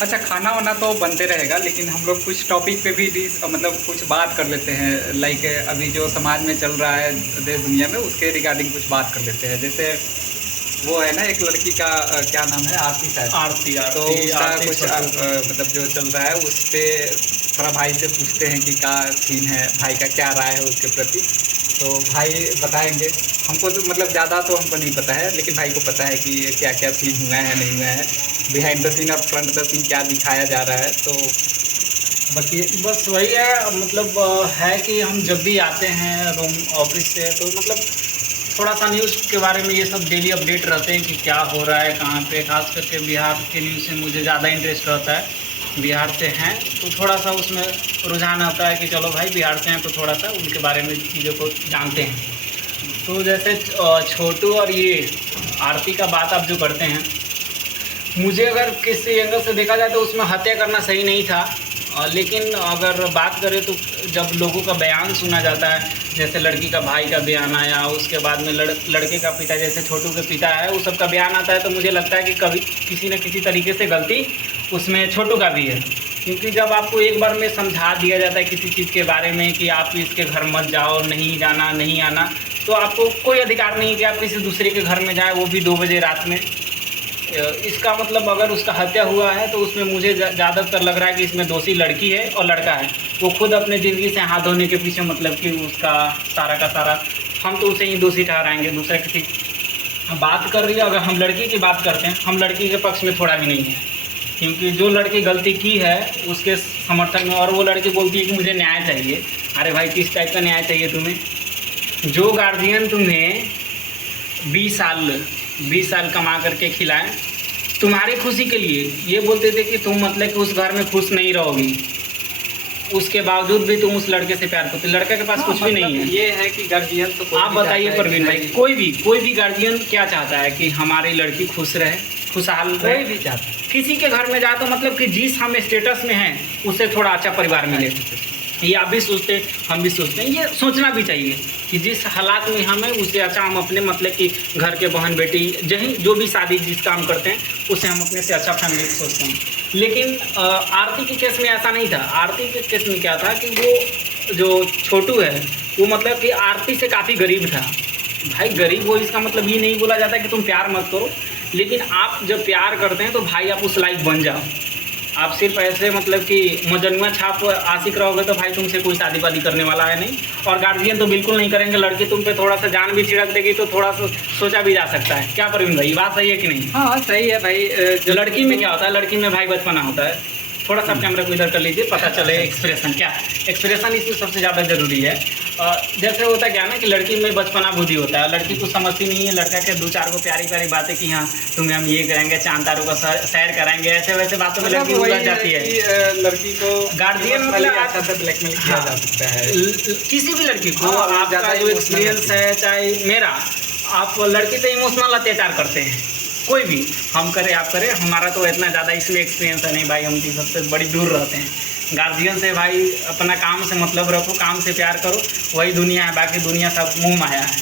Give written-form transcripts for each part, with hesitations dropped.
अच्छा, खाना वाना तो बनते रहेगा, लेकिन हम लोग कुछ टॉपिक पे भी मतलब कुछ बात कर लेते हैं। लाइक अभी जो समाज में चल रहा है देश दुनिया में, उसके रिगार्डिंग कुछ बात कर लेते हैं। जैसे वो है ना, एक लड़की का क्या नाम है, आरती शायद। आरती तो आरती उसका आरती कुछ मतलब जो चल रहा है उस पर थोड़ा भाई से पूछते हैं कि क्या सीन है, भाई का क्या राय है उसके प्रति। तो भाई बताएंगे। हमको तो मतलब ज़्यादा तो हमको नहीं पता है, लेकिन भाई को पता है कि क्या क्या सीन हुआ है नहीं हुआ है, बिहाइंड द सीन और फ्रंट द सीन क्या दिखाया जा रहा है। तो बताइए। बस वही है, मतलब है कि हम जब भी आते हैं रूम ऑफिस से, तो मतलब थोड़ा सा न्यूज़ के बारे में ये सब डेली अपडेट रहते हैं कि क्या हो रहा है कहाँ पे। खास करके बिहार के न्यूज़ से मुझे ज़्यादा इंटरेस्ट रहता है। बिहार से हैं तो थोड़ा सा उसमें रुझान आता है कि चलो भाई बिहार से हैं तो थोड़ा सा उनके बारे में चीज़ों को जानते हैं। तो जैसे छोटू और ये आरती का बात आप जो करते हैं, मुझे अगर किसी एंगल से देखा जाए तो उसमें हत्या करना सही नहीं था। लेकिन अगर बात करें तो जब लोगों का बयान सुना जाता है, जैसे लड़की का भाई का बयान आया, उसके बाद में लड़के का पिता जैसे छोटू के पिता है, उस सब का बयान आता है, तो मुझे लगता है कि कभी किसी न किसी तरीके से गलती उसमें छोटू का भी है। क्योंकि जब आपको एक बार में समझा दिया जाता है किसी चीज़ के बारे में कि आप इसके घर मत जाओ, नहीं जाना नहीं आना, तो आपको कोई अधिकार नहीं है कि आप किसी दूसरे के घर में जाएँ, वो भी 2 बजे रात में। इसका मतलब अगर उसका हत्या हुआ है तो उसमें मुझे ज़्यादातर लग रहा है कि इसमें दोषी लड़की है और लड़का है। वो खुद अपने ज़िंदगी से हाथ धोने के पीछे, मतलब कि उसका सारा का सारा हम तो उसे ही दोषी ठहराएंगे, दूसरा किसी बात कर रही है। अगर हम लड़की की बात करते हैं, हम लड़की के पक्ष में थोड़ा भी नहीं है, क्योंकि जो लड़की गलती की है उसके समर्थन में, और वो लड़की बोलती है कि मुझे न्याय चाहिए। अरे भाई, किस टाइप का न्याय चाहिए तुम्हें? जो गार्जियन तुम्हें 20 साल कमा करके खिलाएं तुम्हारी खुशी के लिए, ये बोलते थे कि तुम मतलब कि उस घर में खुश नहीं रहोगी, उसके बावजूद भी तुम उस लड़के से प्यार करते। लड़के के पास कुछ भी नहीं है। ये है कि गार्जियन तो आप बताइए प्रवीण भाई, कोई भी गार्जियन क्या चाहता है कि हमारी लड़की खुश रहे, खुशहाल रहे? कोई भी चाहता है। किसी के घर में जाए तो मतलब कि जिस हम स्टेटस में हैं उससे थोड़ा अच्छा परिवार मिले, ये आप भी सोचते, हम भी सोचते हैं। ये सोचना भी चाहिए कि जिस हालात में हम हैं उससे अच्छा हम अपने मतलब कि घर के बहन बेटी जो भी शादी जिस काम करते हैं उससे हम अपने से अच्छा फैमिली को सोचते हैं। लेकिन आरती के केस में ऐसा नहीं था। आरती के केस में क्या था कि वो जो छोटू है वो मतलब कि आरती से काफ़ी गरीब था। भाई गरीब हो इसका मतलब ये नहीं बोला जाता कि तुम प्यार मत करो, लेकिन आप जब प्यार करते हैं तो भाई आप उस लाइक बन जाओ। आप सिर्फ ऐसे मतलब कि मजनुआ छाप आशिक रहोगे तो भाई तुमसे कोई शादी वादी करने वाला है नहीं, और गार्जियन तो बिल्कुल नहीं करेंगे। लड़की तुम पे थोड़ा सा जान भी छिड़क देगी तो थोड़ा सा सोचा भी जा सकता है। क्या प्रवीण भाई, बात सही है कि नहीं? हाँ सही है भाई। जो लड़की में क्या होता है, लड़की में भाई बचपना होता है। थोड़ा सा कैमरा को इधर कर लीजिए, पता चले एक्सप्रेशन क्या, एक्सप्रेशन इसमें सबसे ज़्यादा ज़रूरी है। जैसे होता क्या है ना कि लड़की में बचपना बुद्धि होता है, लड़की को समझती नहीं है। लड़का के 2-4 को प्यारी प्यारी बातें कि हाँ तुम्हें हम ये करेंगे, चांद तारों का सैर कराएंगे, ऐसे वैसे बातों में लड़की उलझ जाती है। लड़की को गार्जियन मतलब ब्लैकमेल किया जा सकता है किसी भी लड़की को। हाँ, आपका जो एक्सपीरियंस है चाहे मेरा, आप लड़की से इमोशनल अत्याचार करते हैं, कोई भी, हम करें आप करें। हमारा तो इतना ज़्यादा इसमें एक्सपीरियंस है नहीं भाई, हम तो सबसे बड़ी दूर रहते हैं। गार्जियन से भाई अपना काम से मतलब रखो, काम से प्यार करो, वही दुनिया है, बाकी दुनिया सब मुँह माया है।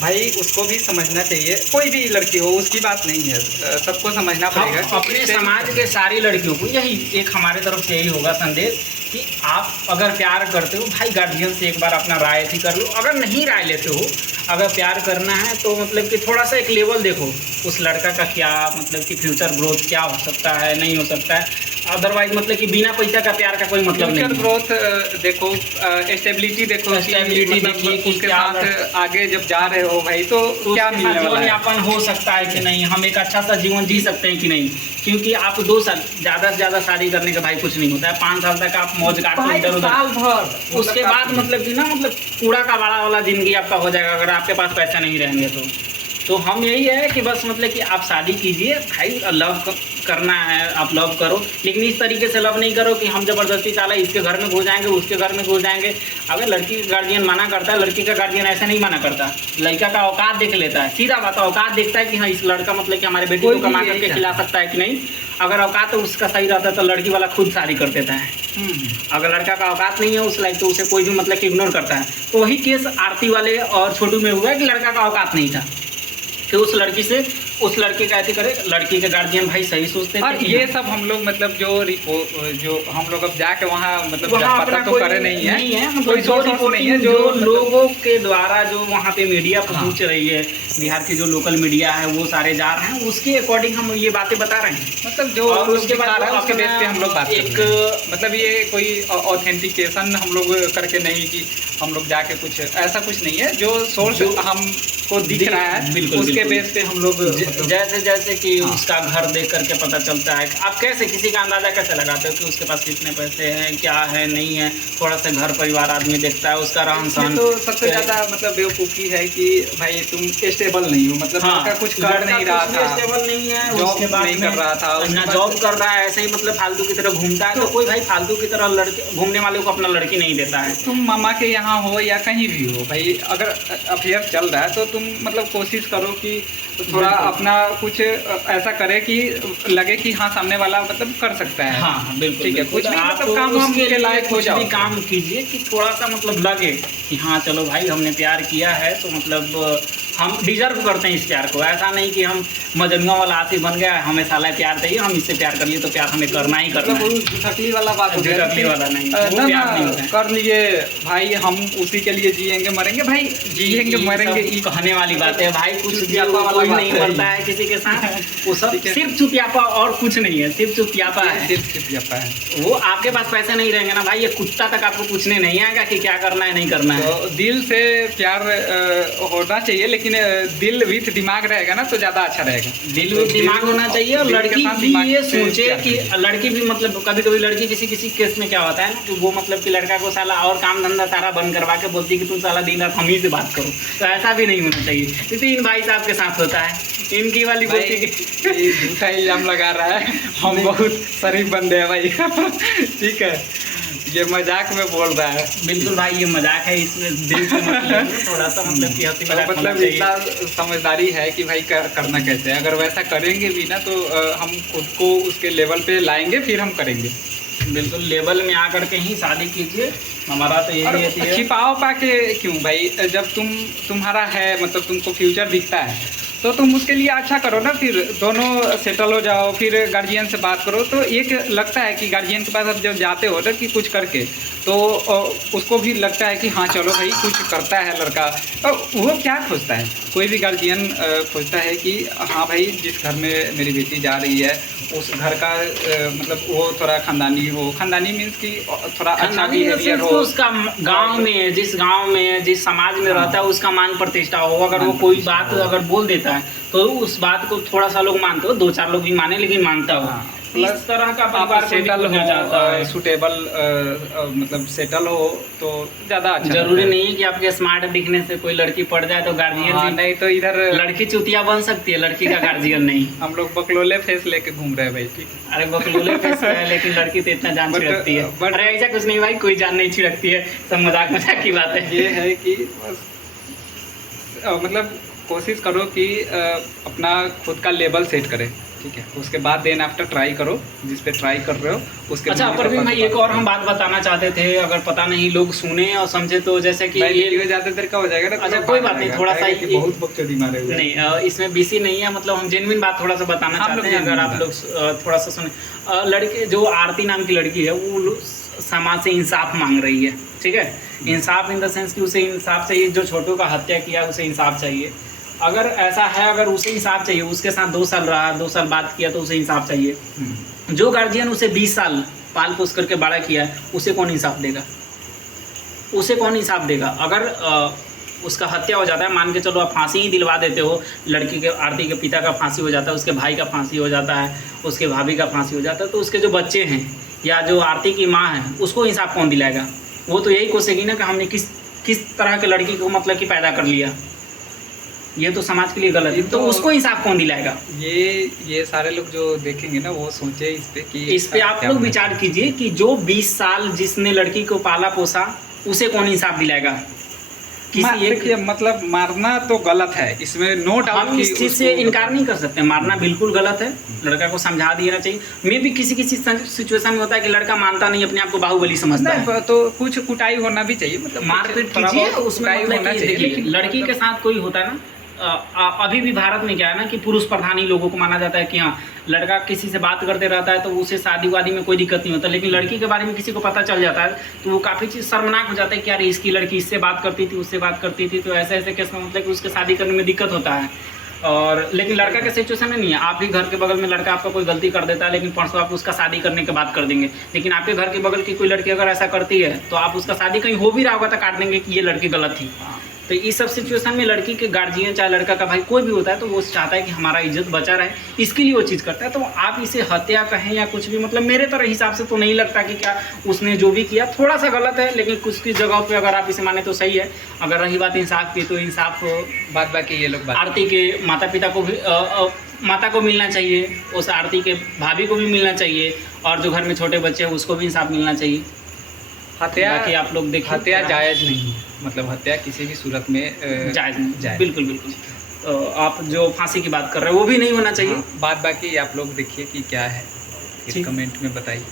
भाई उसको भी समझना चाहिए, कोई भी लड़की हो उसकी बात नहीं है, सबको समझना पड़ेगा। हम अपने समाज के सारी लड़कियों को यही एक हमारे तरफ से यही होगा संदेश कि आप अगर प्यार करते हो भाई गार्जियन से एक बार अपना राय थी कर लो। अगर नहीं राय लेते हो, अगर प्यार करना है तो मतलब कि थोड़ा सा एक लेवल देखो उस लड़का का क्या मतलब कि फ्यूचर ग्रोथ क्या हो सकता है, नहीं हो सकता है। अदरवाइज मतलब कि बिना पैसा का प्यार का कोई मतलब नहीं। फ्यूचर ग्रोथ देखो, स्टेबिलिटी देखो, स्टेबिलिटी देखिए कि उसके क्या साथ आगे जब जा रहे हो भाई तो क्या मिलने वाला जीवन है। यापन हो सकता है कि नहीं, हम एक अच्छा सा जीवन जी सकते हैं कि नहीं। क्योंकि आप 2 साल ज़्यादा से ज़्यादा शादी करने के भाई कुछ नहीं होता है। 5 साल तक आप मौज काटते इधर उधर, उसके बाद मतलब कि ना मतलब कूड़ा का बड़ा वाला ज़िंदगी आपका हो जाएगा अगर आपके पास पैसा नहीं रहेंगे तो हम यही है कि बस मतलब कि आप शादी कीजिए भाई, लव करना है आप लव करो, लेकिन इस तरीके से लव नहीं करो कि हम ज़बरदस्ती साला इसके घर में घुस जाएंगे उसके घर में घुस जाएंगे। अगर लड़की का गार्जियन मना करता है, लड़की का गार्जियन ऐसा नहीं मना करता, लड़का का औकात देख लेता है, सीधा बात औकात देखता है कि हाँ इस लड़का मतलब कि हमारे बेटी को कमा करके खिला सकता है कि नहीं। अगर औकात उसका सही रहता है तो लड़की वाला खुद शादी कर देता है। अगर लड़का का औकात नहीं है उस लाइक तो उसे कोई भी मतलब कि इग्नोर करता है। तो वही केस आरती वाले और छोटू में हुआ है कि लड़का का औकात नहीं था कि उस लड़की से उस लड़के का ऐसे करे, लड़की के गार्जियन भाई सही सोचते हैं। और ये सब हम लोग मतलब जो हम लोग अब जाके वहाँ मतलब वहाँ पता अपना तो करे नहीं है, मतलब कोई जो सोर्स नहीं है जो जो लोगों के द्वारा जो वहाँ पे मीडिया पहुँच हाँ। रही है, बिहार की जो लोकल मीडिया है वो सारे जा रहे हैं, उसके अकॉर्डिंग हम ये बातें बता रहे हैं। मतलब जो और लोग उसके दिखा बाद रहा है उसके बेस पे हम लोग बात कर एक रहे हैं। मतलब ये कोई ऑथेंटिकेशन हम लोग करके नहीं कि हम लोग जाके कुछ ऐसा कुछ नहीं है, जो सोर्स हमको दिख रहा है बिल्कुल उसके बिल्कुल। बेस पे हम लोग मतलब जैसे कि हाँ। उसका घर देख करके पता चलता है। आप कैसे किसी का अंदाजा कैसे लगाते हो कि उसके पास कितने पैसे हैं, क्या है नहीं है? थोड़ा सा घर परिवार आदमी देखता है, उसका रहन सहन। तो सबसे ज़्यादा मतलब बेवकूफ़ी है कि भाई तुम स्टेबल नहीं हो, मतलब हाँ, लड़का कुछ कर नहीं रहा था, स्टेबल नहीं है, जॉब उसके बाद नहीं कर रहा था, ना जॉब कर रहा है, ऐसे ही मतलब फालतू की तरह घूमता है। तो कोई भाई फालतू की तरह लड़के घूमने वाले को अपना लड़की नहीं देता है। तुम मामा के यहाँ हो या कहीं भी हो भाई, अगर अफेयर चल रहा है तो तुम मतलब कोशिश करो कि थोड़ा अपना कुछ ऐसा करे कि लगे कि हाँ सामने वाला मतलब कर सकता है। हाँ बिल्कुल, ठीक है, कुछ भी आप मतलब काम वाम के लायक हो कुछ जाओ, भी काम कीजिए कि थोड़ा सा मतलब लगे कि हाँ चलो भाई हमने प्यार किया है, तो मतलब हम डिजर्व करते हैं इस प्यार को। ऐसा नहीं कि हम मजनुआ वाला आशिक बन गया, हमें साला प्यार चाहिए, हम इससे प्यार करिए तो प्यार हमें करना ही करना है। मतलब झुठकली वाला बात हो गया, झुठकली वाला नहीं, वो ना प्यार नहीं होता है। कर लिए भाई, हम उसी के लिए जिएंगे मरेंगे भाई, जिएंगे ये मरेंगे सब कहने वाली बात है भाई, कुछ चुतियापा वाला कोई बात नहीं है। मरता है किसी के साथ, वो सब ठीक है। सिर्फ चुतियापा और कुछ नहीं है, सिर्फ चुतियापा है। सिर्फ चुतियापा है। वो आपके पास पैसे नहीं रहेंगे ना भाई, ये कुत्ता तक आपको पूछने नहीं आएगा कि क्या करना है नहीं करना है। तो दिल से प्यार होना चाहिए, लेकिन दिल विथ दिमाग रहेगा ना तो ज़्यादा अच्छा रहेगा। दिल में दिमाग होना चाहिए, और दिल के लड़की साथ भी दिमाग ये से सोचे प्यार कि लड़की भी मतलब कभी कभी लड़की किसी केस में क्या होता है ना कि वो मतलब कि लड़का को साला और काम धंधा सारा बंद करवा के बोलती है कि तुम साला दिन रात हम ही से बात करो। तो ऐसा भी नहीं होना चाहिए, क्योंकि इन भाई साहब के साथ होता है, इनकी वाली बोलती है कि ये झूठा इल्जाम लगा रहा है, हम बहुत शरीफ बंदे हैं भाई। ठीक है, ये मजाक में बोल रहा है। बिल्कुल भाई ये मजाक है, इसमें दिल से मतलब थोड़ा सा मतलब कि हंसी मजाक होना मतलब चाहिए। इतना समझदारी है कि भाई करना कैसे है। अगर वैसा करेंगे भी ना तो हम खुद को उसके लेवल पे लाएंगे, फिर हम करेंगे। बिल्कुल लेवल में आकर के ही शादी कीजिए, हमारा तो और यही रहती है। छिपाओ पाके क्यों भाई, जब तुम्हारा है मतलब तुमको फ्यूचर दिखता है तो तुम उसके लिए अच्छा करो ना, फिर दोनों सेटल हो जाओ, फिर गार्जियन से बात करो। तो एक लगता है कि गार्जियन के पास अब जब जाते हो ना कि कुछ करके, तो उसको भी लगता है कि हाँ चलो भाई कुछ करता है लड़का। तो वो क्या खोजता है, कोई भी गार्जियन खोजता है कि हाँ भाई जिस घर में मेरी बेटी जा रही है उस घर का मतलब वो थोड़ा खानदानी हो, खानदानी मीन्स कि थोड़ा अच्छा बिहेवियर हो, उसका गांव में जिस गांव में जिस समाज में रहता है उसका मान प्रतिष्ठा हो। अगर वो कोई बात अगर बोल देता है तो उस बात को थोड़ा सा लोग मानते हो, 2-4 लोग भी माने लेकिन मानता हो। इस तरह का परिवार सेटल हो, जाता है, सुटेबल मतलब सेटल हो तो ज़्यादा अच्छा। जरूरी नहीं है कि आपके स्मार्ट दिखने से कोई लड़की पड़ जाए तो गार्जियन हाँ, नहीं तो इधर लड़की चुतिया बन सकती है, लड़की का गार्जियन नहीं। हम लोग बकलोले फेस लेके घूम रहे हैं भाई। ठीक है, अरे बकलोले फेस है लेकिन लड़की तो इतना जान छिड़कती है। अरे ऐसा कुछ नहीं भाई, कोई जान नहीं छिड़कती है, सब मजाक मजाक की बात है। ये है कि मतलब कोशिश करो कि अपना खुद का लेवल सेट करें। ठीक है, उसके बाद देन आफ्टर ट्राई करो, जिस पे ट्राई कर रहे हो उसके। अच्छा परवीन भाई एक और हम बात बताना चाहते थे, अगर पता नहीं लोग सुने और समझे तो, जैसे कि ये ज़्यादा देर का हो जाएगा ना। अच्छा कोई बात नहीं, थोड़ा सा बहुत बकचोदी मारे हुए नहीं, इसमें बीसी नहीं है, मतलब हम जेन्युइन बात थोड़ा सा बताना चाहते हैं। अगर आप लोग थोड़ा सा सुने, लड़के जो आरती नाम की लड़की है वो समाज से इंसाफ मांग रही है। ठीक है, इंसाफ इन द सेंस कि उसे इंसाफ चाहिए, जो छोटू का हत्या किया उसे इंसाफ चाहिए। अगर ऐसा है, अगर उसे इंसाफ चाहिए, उसके साथ 2 साल रहा, 2 साल बाद किया तो उसे इंसाफ चाहिए। जो गार्जियन उसे 20 साल पाल पोस करके बड़ा किया है उसे कौन इंसाफ देगा? उसे कौन इंसाफ देगा? अगर उसका हत्या हो जाता है, मान के चलो आप फांसी ही दिलवा देते हो, लड़की के आरती के पिता का फांसी हो जाता है, उसके भाई का फांसी हो जाता है, उसके भाभी का फांसी हो जाता है, तो उसके जो बच्चे हैं या जो आरती की माँ है उसको इंसाफ कौन दिलाएगा? वो तो यही कोसेगी ना कि हमने किस तरह के लड़की को मतलब कि पैदा कर लिया, ये तो समाज के लिए गलत है, तो उसको इंसाफ कौन दिलाएगा? ये सारे लोग जो देखेंगे ना वो सोचे इस पे कि इस पे आप लोग विचार कीजिए कि जो 20 साल जिसने लड़की को पाला पोसा उसे कौन इंसाफ दिलाएगा? किसी एक मतलब मारना तो गलत है, इसमें नो डाउट। हम इस चीज़ से इनकार नहीं कर सकते, मारना बिल्कुल गलत है, लड़का को समझा देना चाहिए। मे भी किसी सिचुएशन में होता है कि लड़का मानता नहीं, अपने आप को बाहुबली समझता है, तो कुछ कुटाई होना भी चाहिए, मतलब मारपीट कीजिए उसमें। मतलब कि देखिए लड़की के साथ कोई होता है ना, अभी भी भारत में क्या है ना कि पुरुष प्रधान ही लोगों को माना जाता है कि हाँ, लड़का किसी से बात करते रहता है तो उसे शादी वादी में कोई दिक्कत नहीं होता, लेकिन लड़की के बारे में किसी को पता चल जाता है तो वो काफ़ी चीज़ शर्मनाक हो जाता है कि यार इसकी लड़की इससे बात करती थी, उससे बात करती थी, तो ऐसे ऐसे केस में मतलब कि उसके शादी करने में दिक्कत होता है। और लेकिन लड़का के सिचुएशन में नहीं है, आप भी घर के बगल में लड़का आपका कोई गलती कर देता है, लेकिन परसों आप उसका शादी करने के बाद कर देंगे। लेकिन आपके घर के बगल की कोई लड़की अगर ऐसा करती है तो आप उसका शादी कहीं हो भी रहा होगा तो काट देंगे कि ये लड़की गलत थी। तो इस सब सिचुएशन में लड़की के गार्जियन चाहे लड़का का भाई कोई भी होता है तो वो चाहता है कि हमारा इज्जत बचा रहे, इसके लिए वो चीज़ करता है। तो आप इसे हत्या कहें या कुछ भी, मतलब मेरे तरह हिसाब से तो नहीं लगता कि क्या उसने जो भी किया थोड़ा सा गलत है, लेकिन कुछ की जगह पे अगर आप इसे माने तो सही है। अगर रही बात इंसाफ की तो इंसाफ बाद बाकी ये लोग आरती के माता पिता को भी माता को मिलना चाहिए, उस आरती के भाभी को भी मिलना चाहिए, और जो घर में छोटे बच्चे हैं उसको भी इंसाफ मिलना चाहिए। हत्या बाकी आप लोग देखिए, हत्या जायज़ नहीं है, मतलब हत्या किसी भी सूरत में जायज़ नहीं, जायज़। बिल्कुल बिल्कुल। तो आप जो फांसी की बात कर रहे हो वो भी नहीं होना चाहिए। बाद बाकी आप लोग देखिए कि क्या है, ठीक। कमेंट में बताइए।